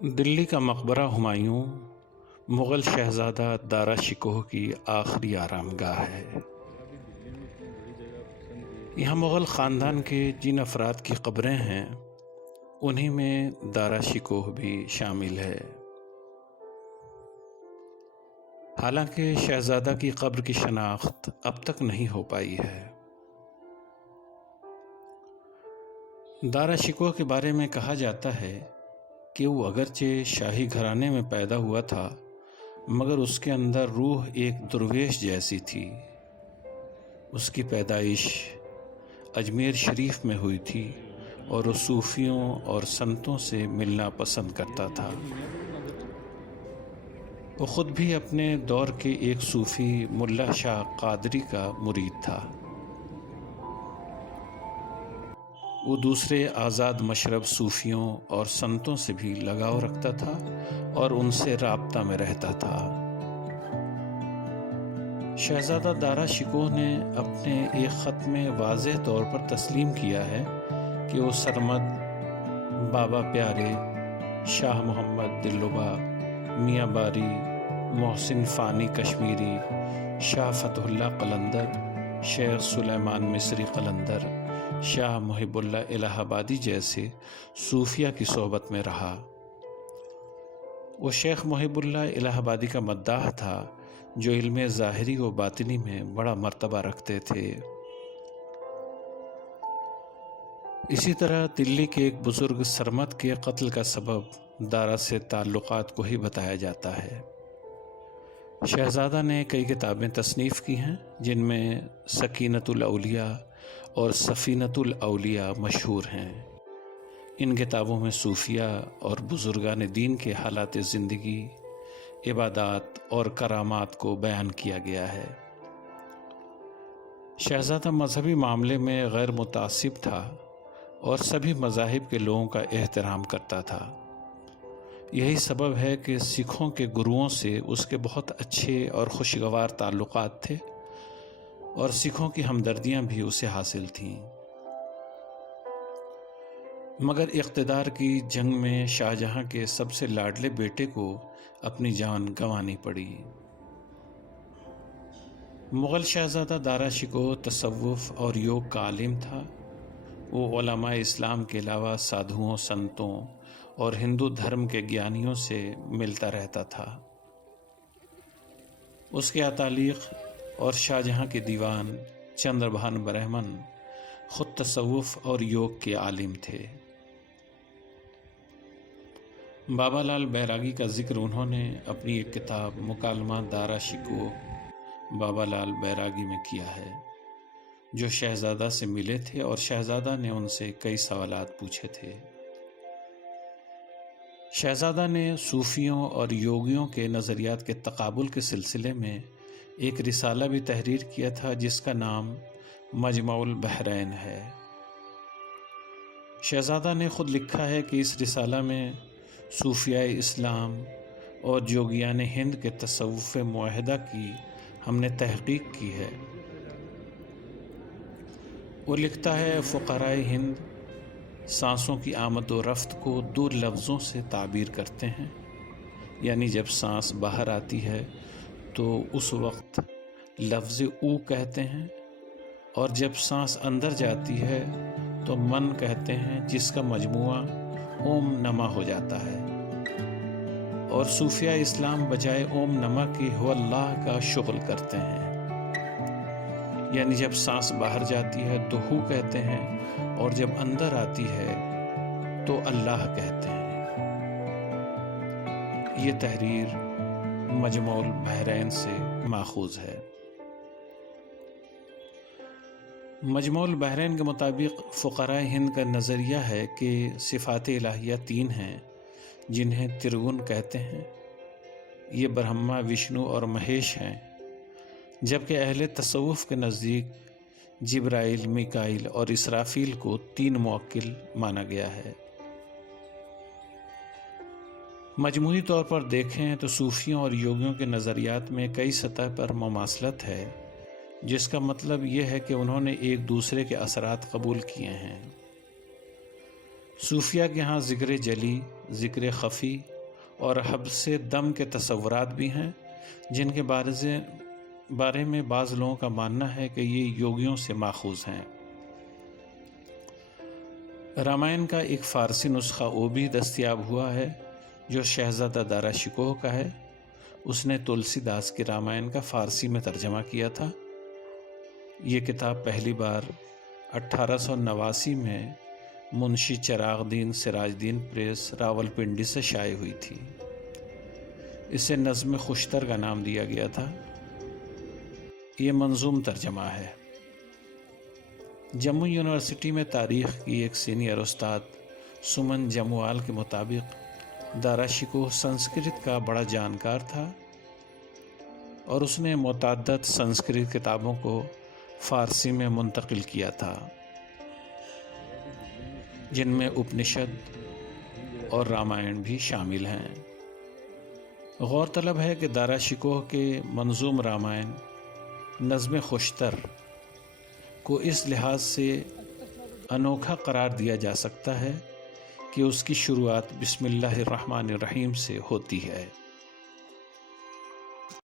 دلی کا مقبرہ ہمایوں مغل شہزادہ دارا شکوہ کی آخری آرام گاہ ہے۔ یہاں مغل خاندان کے جن افراد کی قبریں ہیں انہی میں دارا شکوہ بھی شامل ہے۔ حالانکہ شہزادہ کی قبر کی شناخت اب تک نہیں ہو پائی ہے۔ دارا شکوہ کے بارے میں کہا جاتا ہے کہ وہ اگرچہ شاہی گھرانے میں پیدا ہوا تھا مگر اس کے اندر روح ایک درویش جیسی تھی۔ اس کی پیدائش اجمیر شریف میں ہوئی تھی اور وہ صوفیوں اور سنتوں سے ملنا پسند کرتا تھا۔ وہ خود بھی اپنے دور کے ایک صوفی ملا شاہ قادری کا مرید تھا۔ وہ دوسرے آزاد مشرب صوفیوں اور سنتوں سے بھی لگاؤ رکھتا تھا اور ان سے رابطہ میں رہتا تھا۔ شہزادہ دارا شکوہ نے اپنے ایک خط میں واضح طور پر تسلیم کیا ہے کہ وہ سرمد، بابا پیارے، شاہ محمد دلربا، میاں باری، محسن فانی کشمیری، شاہ فتح اللہ قلندر، شیخ سلیمان مصری قلندر، شاہ محب اللہ الہ آبادی جیسے صوفیہ کی صحبت میں رہا۔ وہ شیخ محب اللہ الہ آبادی کا مداح تھا جو علم ظاہری و باطنی میں بڑا مرتبہ رکھتے تھے۔ اسی طرح دلی کے ایک بزرگ سرمد کے قتل کا سبب دارا سے تعلقات کو ہی بتایا جاتا ہے۔ شہزادہ نے کئی کتابیں تصنیف کی ہیں جن میں سکینۃ الاولیاء اور سفینۃ الاولیاء مشہور ہیں۔ ان کتابوں میں صوفیہ اور بزرگان دین کے حالات زندگی، عبادات اور کرامات کو بیان کیا گیا ہے۔ شہزادہ مذہبی معاملے میں غیر متعصب تھا اور سبھی مذاہب کے لوگوں کا احترام کرتا تھا۔ یہی سبب ہے کہ سکھوں کے گروؤں سے اس کے بہت اچھے اور خوشگوار تعلقات تھے اور سکھوں کی ہمدردیاں بھی اسے حاصل تھیں۔ مگر اقتدار کی جنگ میں شاہجہاں کے سب سے لاڈلے بیٹے کو اپنی جان گنوانی پڑی۔ مغل شہزادہ دارا شکوہ تصوف اور یوگ کا عالم تھا۔ وہ علماء اسلام کے علاوہ سادھوؤں، سنتوں اور ہندو دھرم کے گیانیوں سے ملتا رہتا تھا۔ اس کے اتالیق اور شاہجہاں کے دیوان چندربھان برہمن خود تصوف اور یوگ کے عالم تھے۔ بابا لال بیراگی کا ذکر انہوں نے اپنی ایک کتاب مکالمہ دارا شکوہ بابا لال بیراگی میں کیا ہے، جو شہزادہ سے ملے تھے اور شہزادہ نے ان سے کئی سوالات پوچھے تھے۔ شہزادہ نے صوفیوں اور یوگیوں کے نظریات کے تقابل کے سلسلے میں ایک رسالہ بھی تحریر کیا تھا جس کا نام مجمع البحرین ہے۔ شہزادہ نے خود لکھا ہے کہ اس رسالہ میں صوفیاء اسلام اور جوگیان ہند کے تصوف معاہدہ کی ہم نے تحقیق کی ہے۔ وہ لکھتا ہے، فقراء ہند سانسوں کی آمد و رفت کو دو لفظوں سے تعبیر کرتے ہیں، یعنی جب سانس باہر آتی ہے تو اس وقت لفظ او کہتے ہیں، اور جب سانس اندر جاتی ہے تو من کہتے ہیں، جس کا مجموعہ اوم نما ہو جاتا ہے۔ اور صوفیاء اسلام بجائے اوم نما کے ہو اللہ کا شغل کرتے ہیں، یعنی جب سانس باہر جاتی ہے تو ہو کہتے ہیں اور جب اندر آتی ہے تو اللہ کہتے ہیں۔ یہ تحریر مجمع البحرین سے ماخوذ ہے۔ مجمع البحرین کے مطابق فقراء ہند کا نظریہ ہے کہ صفات الہیہ تین ہیں جنہیں ترگن کہتے ہیں۔ یہ برہما، وشنو اور مہیش ہیں، جبکہ اہل تصوف کے نزدیک جبرائیل، میکائیل اور اسرافیل کو تین موکل مانا گیا ہے۔ مجموعی طور پر دیکھیں تو صوفیوں اور یوگیوں کے نظریات میں کئی سطح پر مماثلت ہے، جس کا مطلب یہ ہے کہ انہوں نے ایک دوسرے کے اثرات قبول کیے ہیں۔ صوفیہ کے ہاں ذکر جلی، ذکر خفی اور حبس دم کے تصورات بھی ہیں، جن کے بارے میں بعض لوگوں کا ماننا ہے کہ یہ یوگیوں سے ماخوذ ہیں۔ رامائن کا ایک فارسی نسخہ وہ بھی دستیاب ہوا ہے جو شہزادہ دارا شکوہ کا ہے۔ اس نے تلسی داس کی رامائن کا فارسی میں ترجمہ کیا تھا۔ یہ کتاب پہلی بار 1889 میں منشی چراغ دین سراج دین پریس راول پنڈی سے شائع ہوئی تھی۔ اسے نظم خوشتر کا نام دیا گیا تھا۔ یہ منظوم ترجمہ ہے۔ جموں یونیورسٹی میں تاریخ کی ایک سینئر استاد سمن جموال کے مطابق دارا شکوہ سنسکرت کا بڑا جانکار تھا اور اس نے متعدد سنسکرت کتابوں کو فارسی میں منتقل کیا تھا، جن میں اپنشد اور رامائن بھی شامل ہیں۔ غور طلب ہے کہ دارا شکوہ کے منظوم رامائن نظم خوشتر کو اس لحاظ سے انوکھا قرار دیا جا سکتا ہے کہ اس کی شروعات بسم اللہ الرحمن الرحیم سے ہوتی ہے۔